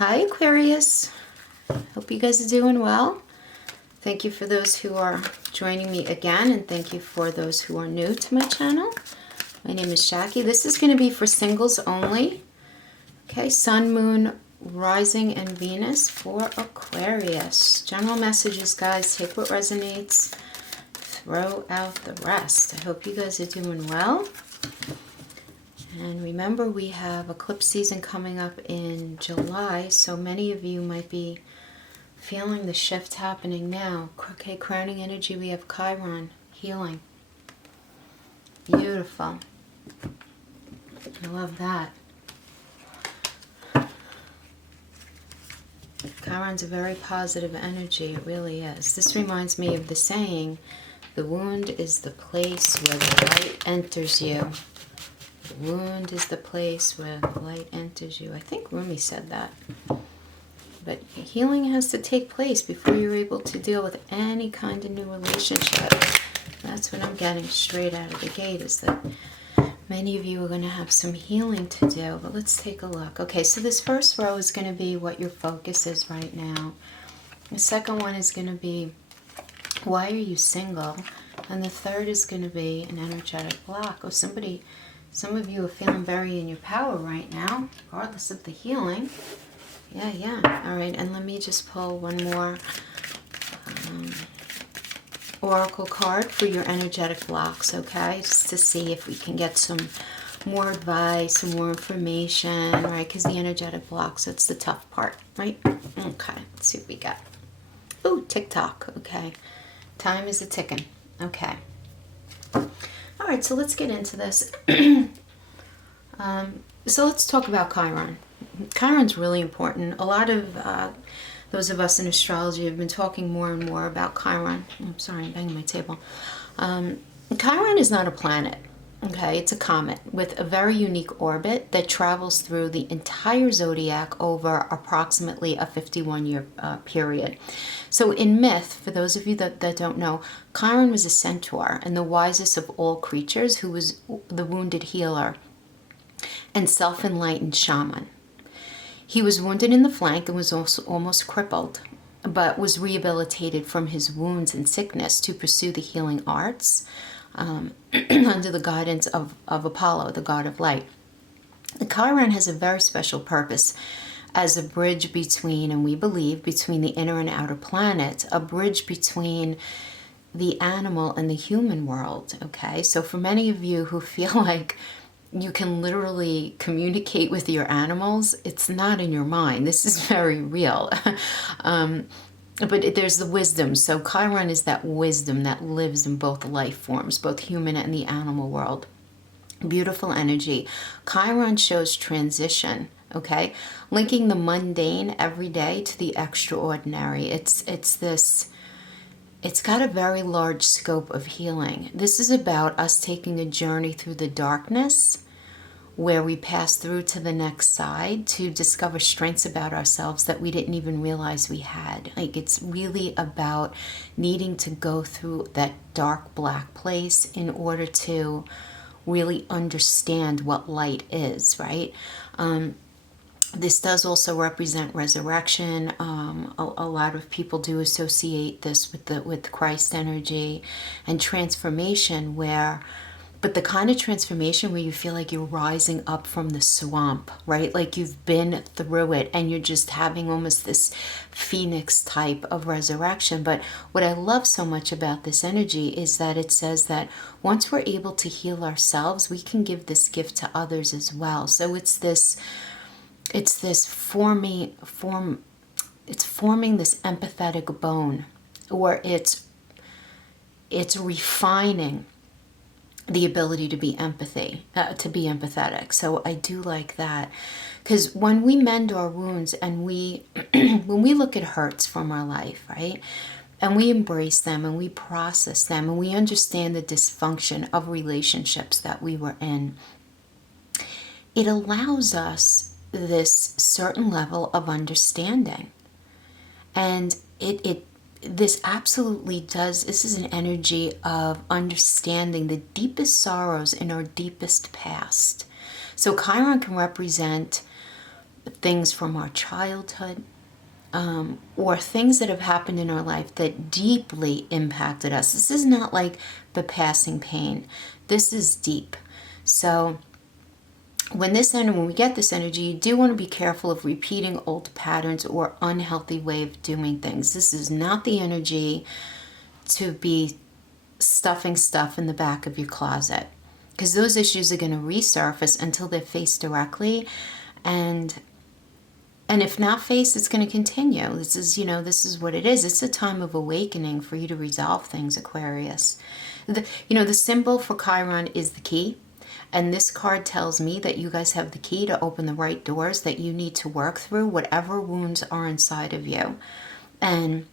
Hi Aquarius, hope you guys are doing well. Thank you for those who are joining me again, and thank you for those who are new to my channel. My name is Jackie. This is going to be for singles only. Okay, Sun, Moon, Rising, and Venus for Aquarius. General messages, guys. Take what resonates, throw out the rest. I hope you guys are doing well. And remember, we have eclipse season coming up in July, so many of you might be feeling the shift happening now. Okay, crowning energy, we have Chiron, healing. Beautiful. I love that. Chiron's a very positive energy, it really is. This reminds me of the saying, the wound is the place where the light enters you. The wound is the place where the light enters you. I think Rumi said that. But healing has to take place before you're able to deal with any kind of new relationship. That's what I'm getting straight out of the gate, is that many of you are going to have some healing to do. But let's take a look. Okay, so this first row is going to be what your focus is right now. The second one is going to be, why are you single? And the third is going to be an energetic block. Oh, some of you are feeling very in your power right now, regardless of the healing. Yeah. All right, and let me just pull one more oracle card for your energetic blocks, okay? Just to see if we can get some more advice, some more information, right? Because the energetic blocks, that's the tough part, right? Okay, let's see what we got. Ooh, TikTok, okay. Time is a-ticking, okay. All right, so let's get into this. So let's talk about Chiron. Chiron's really important. A lot of those of us in astrology have been talking more and more about Chiron. I'm sorry, I'm banging my table. Chiron is not a planet, okay? It's a comet with a very unique orbit that travels through the entire zodiac over approximately a 51-year period. So in myth, for those of you that don't know, Chiron was a centaur and the wisest of all creatures, who was the wounded healer and self-enlightened shaman. He was wounded in the flank and was also almost crippled, but was rehabilitated from his wounds and sickness to pursue the healing arts under the guidance of Apollo, the god of light. The Chiron has a very special purpose as a bridge between, and we believe, between the inner and outer planet, a bridge between the animal and the human world, okay? So for many of you who feel like you can literally communicate with your animals, it's not in your mind. This is very real. But there's the wisdom. So Chiron is that wisdom that lives in both life forms, both human and the animal world. Beautiful energy. Chiron shows transition, okay? Linking the mundane every day to the extraordinary. It's got a very large scope of healing. This is about us taking a journey through the darkness where we pass through to the next side to discover strengths about ourselves that we didn't even realize we had. Like, it's really about needing to go through that dark black place in order to really understand what light is, right? This does also represent resurrection. A lot of people do associate this with Christ energy and transformation, but the kind of transformation where you feel like you're rising up from the swamp, right? Like you've been through it and you're just having almost this phoenix type of resurrection. But what I love so much about this energy is that it says that once we're able to heal ourselves, we can give this gift to others as well. So it's forming this empathetic bone, or it's refining the ability to be empathetic. So I do like that, because when we mend our wounds and when we look at hurts from our life, right, and we embrace them and we process them and we understand the dysfunction of relationships that we were in, it allows us this certain level of understanding. And this absolutely does, this is an energy of understanding the deepest sorrows in our deepest past. So Chiron can represent things from our childhood, or things that have happened in our life that deeply impacted us. This is not like the passing pain. This is deep. So when we get this energy, you do want to be careful of repeating old patterns or unhealthy way of doing things. This is not the energy to be stuffing stuff in the back of your closet, because those issues are going to resurface until they're faced directly, and if not faced, it's going to continue. This is what it is. It's a time of awakening for you to resolve things, Aquarius. The symbol for Chiron is the key. And this card tells me that you guys have the key to open the right doors that you need to work through, whatever wounds are inside of you. And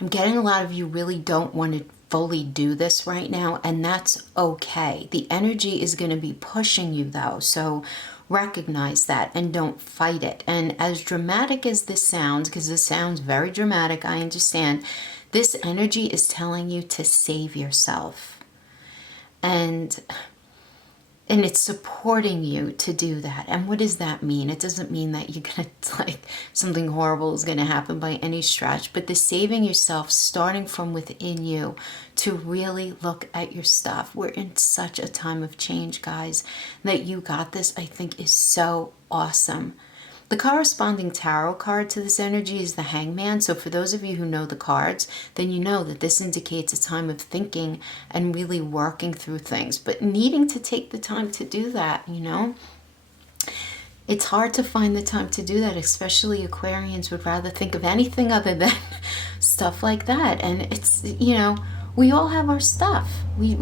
I'm getting a lot of you really don't want to fully do this right now, and that's okay. The energy is going to be pushing you, though, so recognize that and don't fight it. And as dramatic as this sounds, because this sounds very dramatic, I understand, this energy is telling you to save yourself. And it's supporting you to do that. And what does that mean? It doesn't mean that you're going to, something horrible is going to happen by any stretch, but the saving yourself, starting from within you to really look at your stuff. We're in such a time of change, guys, that you got this, I think, is so awesome. The corresponding tarot card to this energy is the Hangman. So for those of you who know the cards, then you know that this indicates a time of thinking and really working through things, but needing to take the time to do that, It's hard to find the time to do that, especially Aquarians would rather think of anything other than stuff like that. And it's, we all have our stuff. We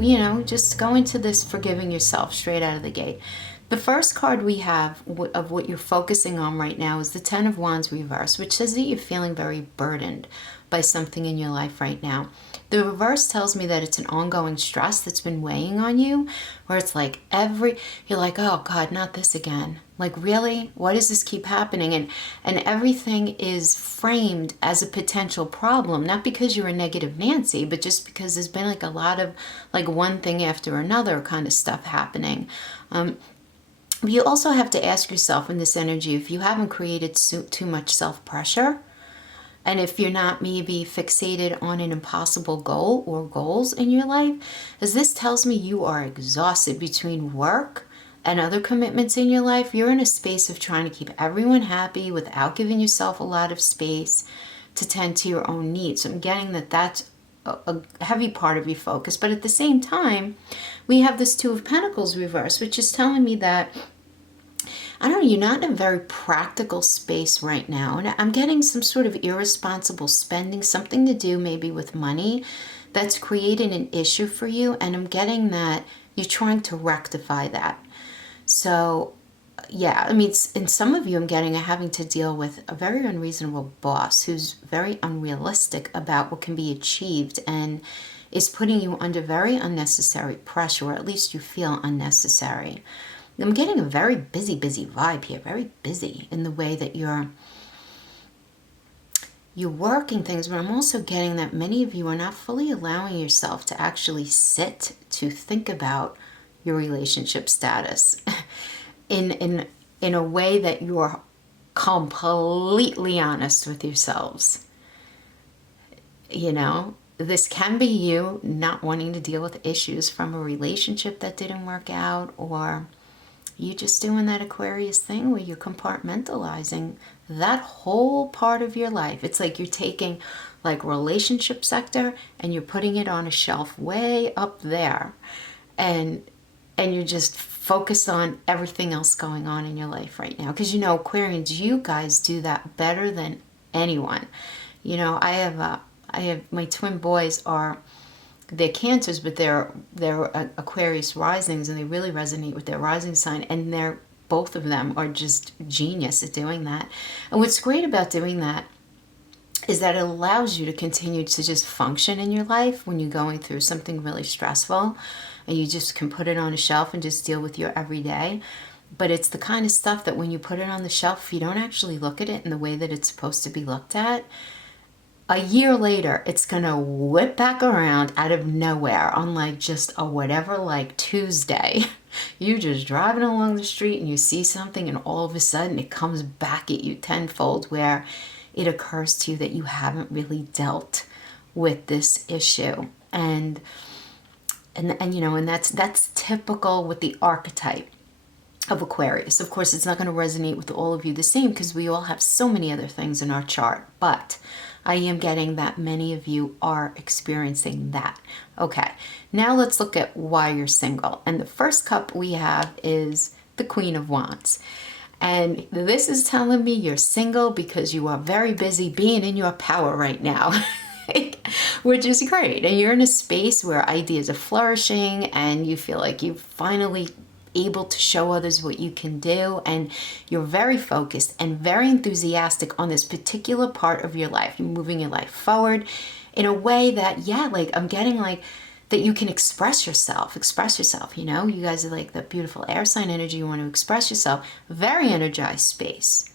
just go into this forgiving yourself straight out of the gate. The first card we have of what you're focusing on right now is the Ten of Wands reverse, which says that you're feeling very burdened by something in your life right now. The reverse tells me that it's an ongoing stress that's been weighing on you, where it's like you're like, oh God, not this again. Like, really? Why does this keep happening? And everything is framed as a potential problem, not because you're a negative Nancy, but just because there's been a lot of one thing after another kind of stuff happening. You also have to ask yourself in this energy if you haven't created too much self-pressure, and if you're not maybe fixated on an impossible goal or goals in your life, as this tells me you are exhausted between work and other commitments in your life. You're in a space of trying to keep everyone happy without giving yourself a lot of space to tend to your own needs. So I'm getting that that's a heavy part of your focus. But at the same time, we have this Two of Pentacles reverse, which is telling me that, I don't know, you're not in a very practical space right now. And I'm getting some sort of irresponsible spending, something to do maybe with money that's creating an issue for you. And I'm getting that you're trying to rectify that. So yeah, I mean, in some of you, I'm getting having to deal with a very unreasonable boss who's very unrealistic about what can be achieved and is putting you under very unnecessary pressure, or at least you feel unnecessary. I'm getting a very busy vibe here, very busy in the way that you're working things, but I'm also getting that many of you are not fully allowing yourself to actually sit to think about your relationship status in a way that you're completely honest with yourselves. This can be you not wanting to deal with issues from a relationship that didn't work out, or you just doing that Aquarius thing where you're compartmentalizing that whole part of your life. It's like you're taking relationship sector and you're putting it on a shelf way up there, and you're just focused on everything else going on in your life right now. Because Aquarians, you guys do that better than anyone. I have my twin boys they're Cancers, but they're Aquarius risings, and they really resonate with their rising sign, and both of them are just genius at doing that. And what's great about doing that is that it allows you to continue to just function in your life when you're going through something really stressful, and you just can put it on a shelf and just deal with your everyday. But it's the kind of stuff that when you put it on the shelf, you don't actually look at it in the way that it's supposed to be looked at. a year later, it's going to whip back around out of nowhere on like just a whatever, like Tuesday. You just driving along the street and you see something and all of a sudden it comes back at you tenfold, where it occurs to you that you haven't really dealt with this issue. And you know, and that's typical with the archetype of Aquarius. Of course, it's not going to resonate with all of you the same, because we all have so many other things in our chart, but I am getting that many of you are experiencing that. Okay, now let's look at why you're single. And the first cup we have is the Queen of Wands. And this is telling me you're single because you are very busy being in your power right now. Which is great. And you're in a space where ideas are flourishing and you feel like you've finally able to show others what you can do, and you're very focused and very enthusiastic on this particular part of your life. You're moving your life forward in a way that, yeah, like I'm getting like that you can express yourself, you know. You guys are like the beautiful air sign energy. You want to express yourself. Very energized space.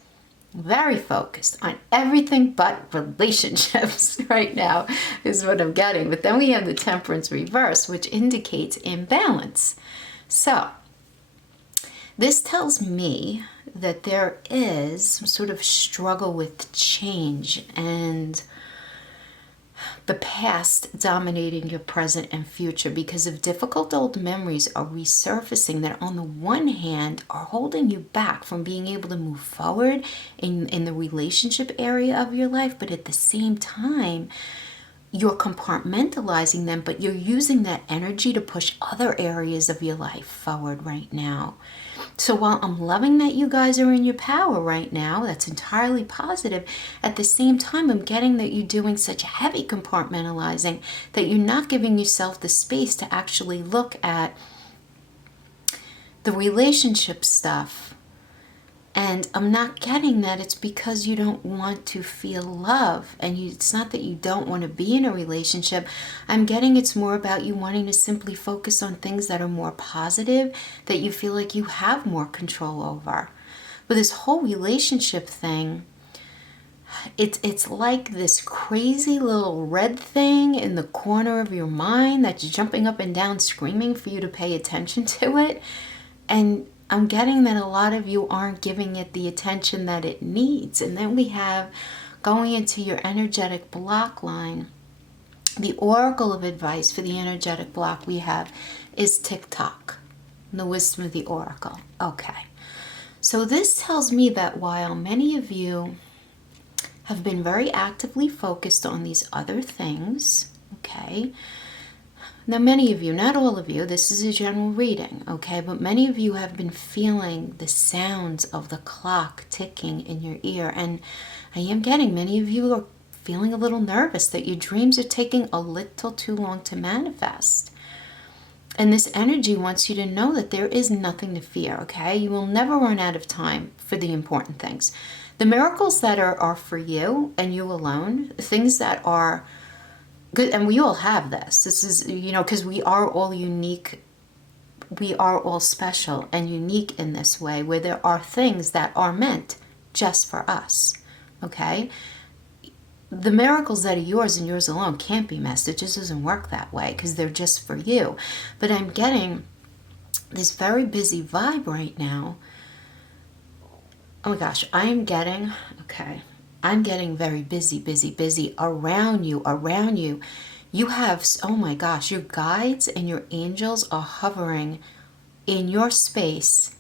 Very focused on everything but relationships right now is what I'm getting. But then we have the Temperance reverse, which indicates imbalance. So this tells me that there is some sort of struggle with change and the past dominating your present and future, because of difficult old memories are resurfacing that on the one hand are holding you back from being able to move forward in the relationship area of your life, but at the same time you're compartmentalizing them, but you're using that energy to push other areas of your life forward right now. So while I'm loving that you guys are in your power right now, that's entirely positive, at the same time I'm getting that you're doing such heavy compartmentalizing that you're not giving yourself the space to actually look at the relationship stuff. And I'm not getting that it's because you don't want to feel love, and it's not that you don't want to be in a relationship. I'm getting it's more about you wanting to simply focus on things that are more positive, that you feel like you have more control over. But this whole relationship thing, it's like this crazy little red thing in the corner of your mind that's jumping up and down screaming for you to pay attention to it. And I'm getting that a lot of you aren't giving it the attention that it needs. And then we have, going into your energetic block line, the oracle of advice for the energetic block we have is TikTok, the wisdom of the oracle. Okay, so this tells me that while many of you have been very actively focused on these other things, okay, now many of you, not all of you, this is a general reading, okay, but many of you have been feeling the sounds of the clock ticking in your ear, and I am getting many of you are feeling a little nervous that your dreams are taking a little too long to manifest. And this energy wants you to know that there is nothing to fear, okay? You will never run out of time for the important things. The miracles that are for you and you alone, things that are good, and we all have this. This is, you know, because we are all unique. We are all special and unique in this way, where there are things that are meant just for us, okay? The miracles that are yours and yours alone can't be missed. It just doesn't work that way because they're just for you. But I'm getting this very busy vibe right now. Oh my gosh, I'm getting very busy around you. You have, oh my gosh, your guides and your angels are hovering in your space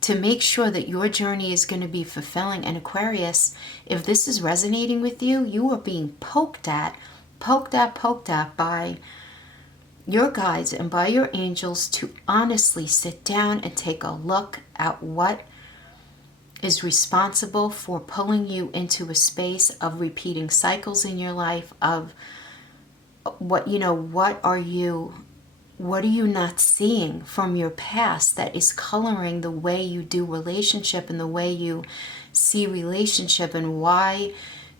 to make sure that your journey is going to be fulfilling. And Aquarius, if this is resonating with you, you are being poked at by your guides and by your angels to honestly sit down and take a look at what is responsible for pulling you into a space of repeating cycles in your life, of what are you not seeing from your past that is coloring the way you do relationship and the way you see relationship, and why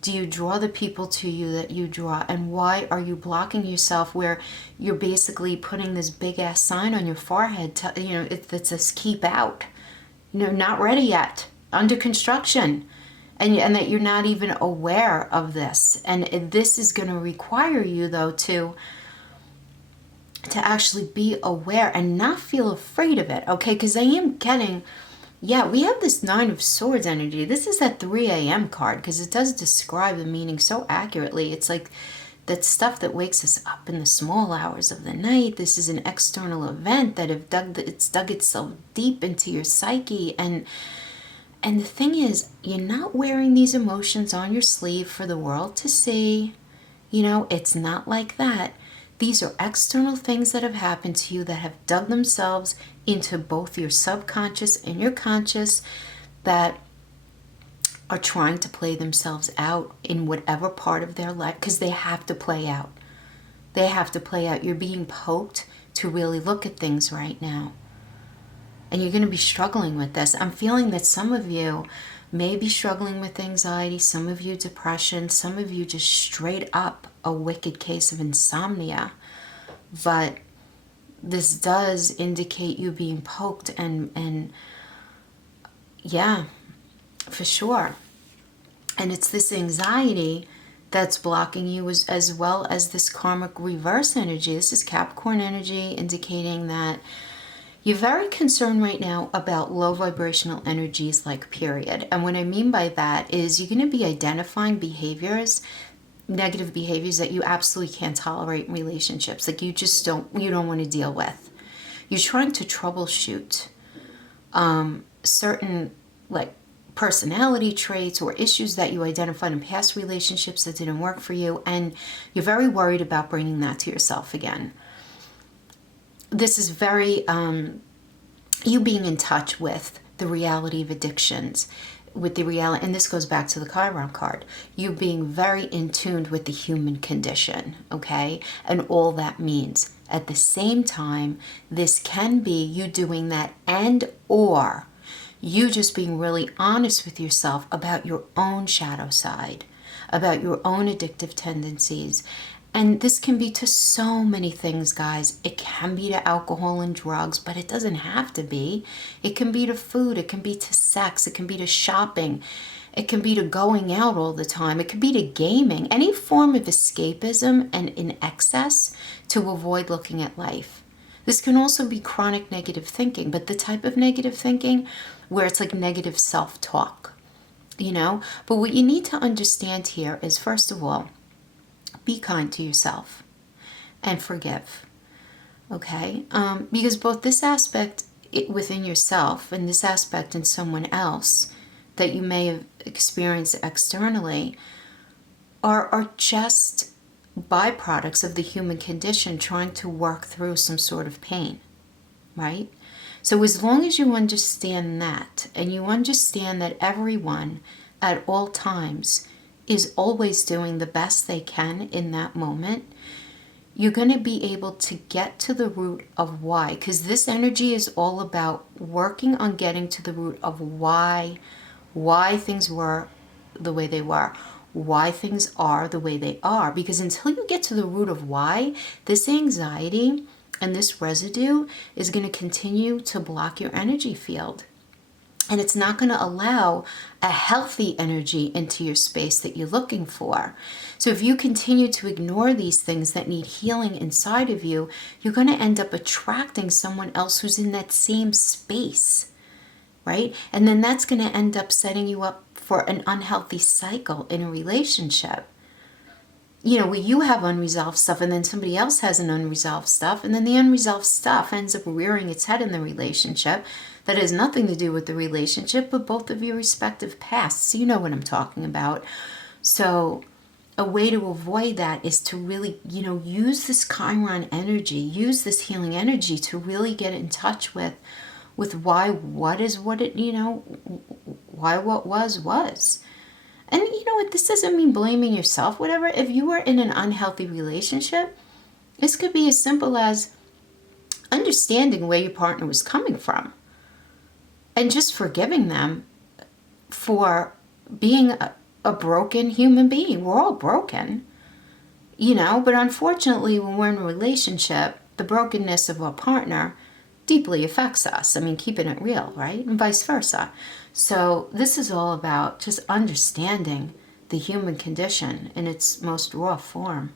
do you draw the people to you that you draw, and why are you blocking yourself where you're basically putting this big ass sign on your forehead that says keep out, not ready yet, under construction. and that you're not even aware of this. And this is going to require you, though, to actually be aware and not feel afraid of it, okay? Because I am getting, yeah, we have this Nine of Swords energy. This is that 3 a.m. card, because it does describe the meaning so accurately. It's like that stuff that wakes us up in the small hours of the night. This is an external event that it's dug itself deep into your psyche. And the thing is, you're not wearing these emotions on your sleeve for the world to see. You know, it's not like that. These are external things that have happened to you that have dug themselves into both your subconscious and your conscious, that are trying to play themselves out in whatever part of their life, because they have to play out. They have to play out. You're being poked to really look at things right now. And you're going to be struggling with this. I'm feeling that some of you may be struggling with anxiety, some of you depression, some of you just straight up a wicked case of insomnia. But this does indicate you being poked, and yeah, for sure. And it's this anxiety that's blocking you, as well as this karmic reverse energy. This is Capricorn energy, indicating that you're very concerned right now about low vibrational energies like period. And what I mean by that is you're going to be identifying behaviors, negative behaviors that you absolutely can't tolerate in relationships. Like you don't want to deal with. You're trying to troubleshoot certain like personality traits or issues that you identified in past relationships that didn't work for you. And you're very worried about bringing that to yourself again. This is very, you being in touch with the reality of addictions, with the reality, and this goes back to the Chiron card, you being very in tune with the human condition, okay, and all that means. At the same time, this can be you doing that, and or you just being really honest with yourself about your own shadow side, about your own addictive tendencies. And this can be to so many things, guys. It can be to alcohol and drugs, but it doesn't have to be. It can be to food. It can be to sex. It can be to shopping. It can be to going out all the time. It could be to gaming. Any form of escapism and in excess to avoid looking at life. This can also be chronic negative thinking, but the type of negative thinking where it's like negative self-talk, you know? But what you need to understand here is, first of all, be kind to yourself and forgive, okay? Because both this aspect within yourself and this aspect in someone else that you may have experienced externally are just byproducts of the human condition trying to work through some sort of pain, right? So as long as you understand that, and you understand that everyone at all times is always doing the best they can in that moment, you're going to be able to get to the root of why. Because this energy is all about working on getting to the root of why things were the way they were, why things are the way they are. Because until you get to the root of why, this anxiety and this residue is going to continue to block your energy field. And it's not going to allow a healthy energy into your space that you're looking for. So if you continue to ignore these things that need healing inside of you, you're going to end up attracting someone else who's in that same space, right? And then that's going to end up setting you up for an unhealthy cycle in a relationship. You know, where you have unresolved stuff and then somebody else has an unresolved stuff, and then the unresolved stuff ends up rearing its head in the relationship. That has nothing to do with the relationship, but both of your respective pasts. You know what I'm talking about. So a way to avoid that is to really, use this Chiron energy, use this healing energy to really get in touch with why what was. And you know what, this doesn't mean blaming yourself, whatever. If you are in an unhealthy relationship, this could be as simple as understanding where your partner was coming from and just forgiving them for being a broken human being. We're all broken, but unfortunately when we're in a relationship, the brokenness of our partner deeply affects us. I mean, keeping it real, right? And vice versa. So this is all about just understanding the human condition in its most raw form.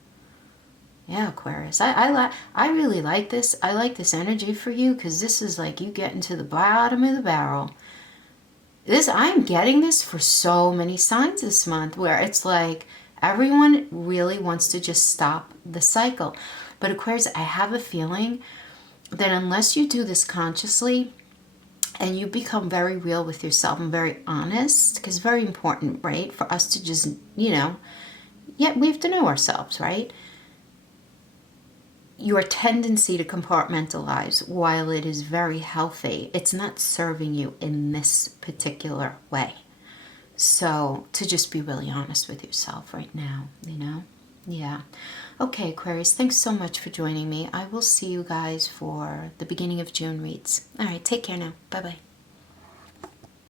Yeah, Aquarius. I really like this. I like this energy for you because this is like you getting to the bottom of the barrel. I'm getting this for so many signs this month where it's like everyone really wants to just stop the cycle. But Aquarius, I have a feeling that unless you do this consciously and you become very real with yourself and very honest, because it's very important, right, for us to just, we have to know ourselves, right? Your tendency to compartmentalize, while it is very healthy, it's not serving you in this particular way. So to just be really honest with yourself right now, Yeah. Okay, Aquarius, thanks so much for joining me. I will see you guys for the beginning of June reads. All right, take care now. Bye-bye.